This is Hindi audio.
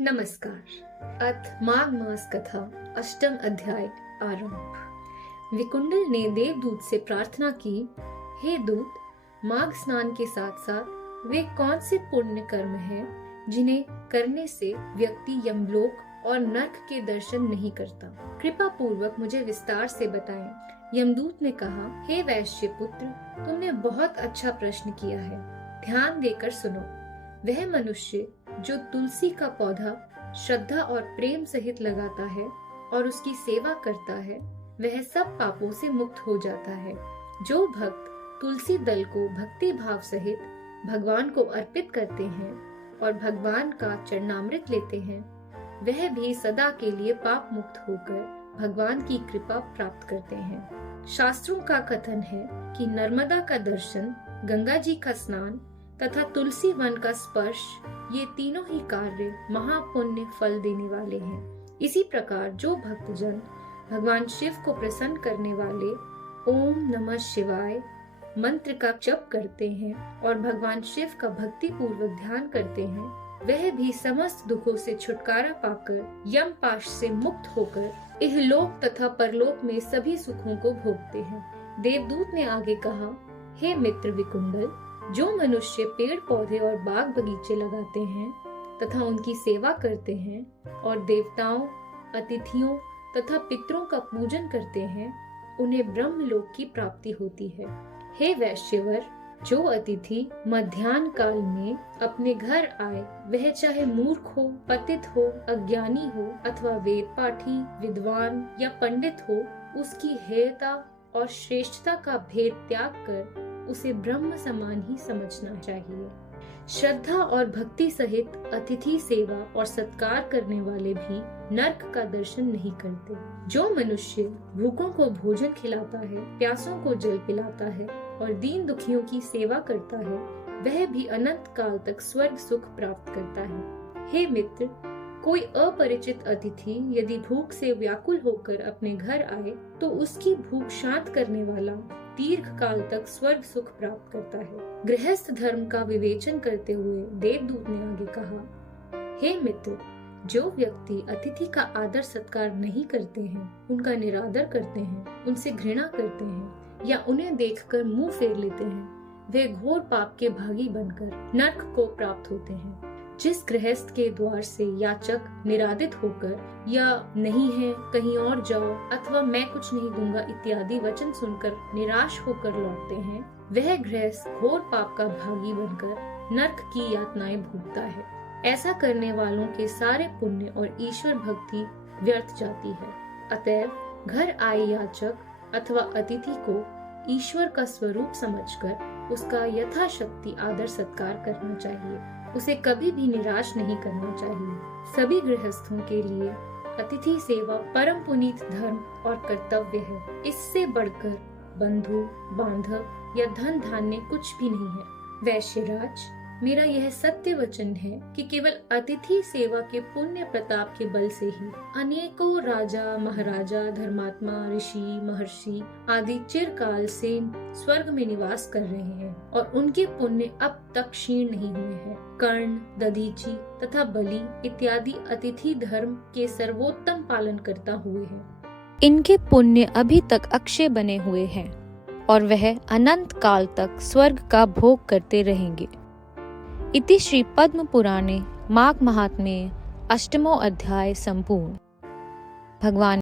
नमस्कार। अथ माघ मास कथा अष्टम अध्याय आरंभ। विकुंडल ने देवदूत से प्रार्थना की, हे दूत, माघ स्नान के साथ साथ वे कौन से पुण्य कर्म हैं जिन्हें करने से व्यक्ति यमलोक और नरक के दर्शन नहीं करता? कृपा पूर्वक मुझे विस्तार से बताएं। यमदूत ने कहा, हे वैश्य पुत्र, तुमने बहुत अच्छा प्रश्न किया है। ध्यान देकर सुनो। वह मनुष्य जो तुलसी का पौधा श्रद्धा और प्रेम सहित लगाता है और उसकी सेवा करता है, वह सब पापों से मुक्त हो जाता है। जो भक्त तुलसी दल को भक्ति भाव सहित भगवान को अर्पित करते हैं और भगवान का चरणामृत लेते हैं, वह भी सदा के लिए पाप मुक्त होकर भगवान की कृपा प्राप्त करते हैं। शास्त्रों का कथन है कि नर्मदा का दर्शन, गंगा जी का स्नान तथा तुलसी वन का स्पर्श, ये तीनों ही कार्य महापुण्य फल देने वाले हैं। इसी प्रकार जो भक्तजन भगवान शिव को प्रसन्न करने वाले ओम नमः शिवाय मंत्र का जप करते हैं और भगवान शिव का भक्ति पूर्वक ध्यान करते हैं, वह भी समस्त दुखों से छुटकारा पाकर यम पाश से मुक्त होकर इहलोक तथा परलोक में सभी सुखों को भोगते हैं। देवदूत ने आगे कहा, हे मित्र विकुंडल, जो मनुष्य पेड़ पौधे और बाग बगीचे लगाते हैं तथा उनकी सेवा करते हैं और देवताओं, अतिथियों तथा पितरों का पूजन करते हैं, उन्हें ब्रह्मलोक की प्राप्ति होती है। हे वैश्यवर, जो अतिथि मध्याह्न काल में अपने घर आए, वह चाहे मूर्ख हो, पतित हो, अज्ञानी हो अथवा वेद पाठी, विद्वान या पंडित हो, उसकी हेयता और श्रेष्ठता का भेद त्याग कर उसे ब्रह्म समान ही समझना चाहिए। श्रद्धा और भक्ति सहित अतिथि सेवा और सत्कार करने वाले भी नरक का दर्शन नहीं करते। जो मनुष्य भूखों को भोजन खिलाता है, प्यासों को जल पिलाता है और दीन दुखियों की सेवा करता है, वह भी अनंत काल तक स्वर्ग सुख प्राप्त करता है। हे मित्र, कोई अपरिचित अतिथि यदि भूख से व्याकुल होकर अपने घर आए, तो उसकी भूख शांत करने वाला दीर्घ काल तक स्वर्ग सुख प्राप्त करता है। गृहस्थ धर्म का विवेचन करते हुए देवदूत ने आगे कहा, हे मित्र, जो व्यक्ति अतिथि का आदर सत्कार नहीं करते हैं, उनका निरादर करते हैं, उनसे घृणा करते हैं या उन्हें देखकर मुंह फेर लेते हैं, वे घोर पाप के भागी बनकर नरक को प्राप्त होते हैं। जिस गृहस्थ के द्वार से याचक निरादित होकर या नहीं है, कहीं और जाओ अथवा मैं कुछ नहीं दूंगा इत्यादि वचन सुनकर निराश होकर लौटते हैं, वह गृहस्थ घोर पाप का भागी बनकर नरक की यातनाएं भोगता है। ऐसा करने वालों के सारे पुण्य और ईश्वर भक्ति व्यर्थ जाती है। अतएव घर आए याचक अथवा अतिथि को ईश्वर का स्वरूप समझकर उसका यथाशक्ति आदर सत्कार करना चाहिए। उसे कभी भी निराश नहीं करना चाहिए। सभी गृहस्थों के लिए अतिथि सेवा परम पुनीत धर्म और कर्तव्य है। इससे बढ़कर बंधु, बांधव या धन धान्य कुछ भी नहीं है। वैश्यराज, मेरा यह सत्य वचन है कि केवल अतिथि सेवा के पुण्य प्रताप के बल से ही अनेकों राजा, महाराजा, धर्मात्मा, ऋषि, महर्षि आदि चिरकाल से स्वर्ग में निवास कर रहे हैं और उनके पुण्य अब तक क्षीण नहीं हुए हैं। कर्ण, दधीचि तथा बलि इत्यादि अतिथि धर्म के सर्वोत्तम पालन करता हुए हैं। इनके पुण्य अभी तक अक्षय बने हुए हैं और वह अनंत काल तक स्वर्ग का भोग करते रहेंगे। इति श्री पद्म पुराणे माघ महात्म्ये अष्टमो अध्याय संपूर्ण। भगवान